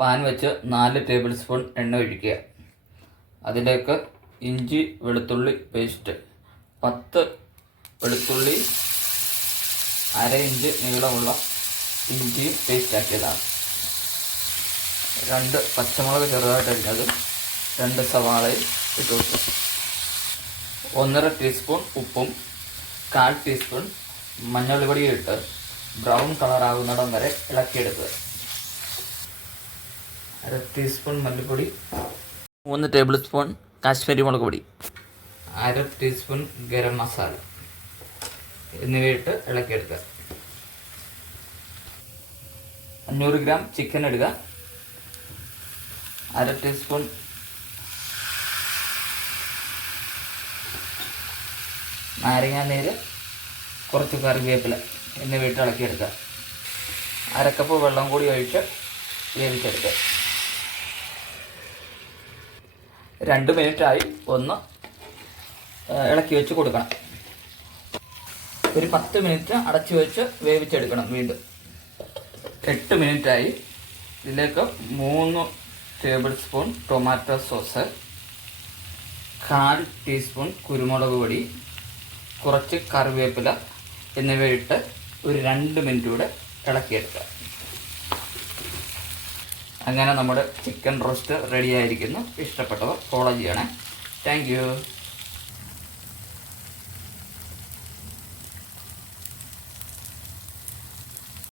Pan വെച്ച് 4 table spoon എണ്ണ ഒഴിക്കുക. അതിലേക്ക് ഇഞ്ചി വെളുത്തുള്ളി പേസ്റ്റ് 10 വെളുത്തുള്ളി, 1/2 ഇഞ്ച് നീളമുള്ള ഇഞ്ചി പേസ്റ്റ് ആക്കിയതാണ്. 2 പച്ചമുളക് ചെറുതായിട്ട് അരിഞ്ഞതും 2 സവാളയും ഇട്ട് കൊടുക്കുക. 1/2 ടീസ്പൂൺ ഉപ്പും 1/4 ടീസ്പൂൺ മഞ്ഞൾപ്പൊടിയും ഇട്ട് ബ്രൗൺ കളറാകുന്നിടം വരെ ഇളക്കിയെടുക്കുക. 1/2 ടീസ്പൂൺ മല്ലിപ്പൊടി, 3 ടേബിൾ സ്പൂൺ കാശ്മീരി മുളക് പൊടി, 1/2 ടീസ്പൂൺ ഗരം മസാല എന്നിവയിട്ട് ഇളക്കിയെടുക്കുക. 500 ഗ്രാം ചിക്കൻ ഇടുക. 1/2 ടീസ്പൂൺ നാരങ്ങാനീര്, കുറച്ച് കറിവേപ്പില എന്നിവയിട്ട് ഇളക്കിയെടുക്കുക. 1/2 കപ്പ് വെള്ളം കൂടി ഒഴിച്ച് വേവിച്ചെടുക്കുക. 2 മിനിറ്റായി ഒന്ന് ഇളക്കി വെച്ച് കൊടുക്കണം. ഒരു 10 മിനിറ്റ് അടച്ചു വെച്ച് വേവിച്ചെടുക്കണം. വീണ്ടും 8 മിനിറ്റായി. ഇതിലേക്ക് 3 table spoon tomato sauce, 1/4 teaspoon കുരുമുളക് പൊടി, കുറച്ച് കറിവേപ്പില എന്നിവയിട്ട് ഒരു 2 മിനിറ്റ് കൂടെ ഇളക്കിയെടുക്കുക. അങ്ങനെ നമ്മുടെ ചിക്കൻ റോസ്റ്റ് റെഡി ആയിരിക്കുന്നു. ഇഷ്ടപ്പെട്ടവർ ഫോളോ ചെയ്യണേ. Thank you.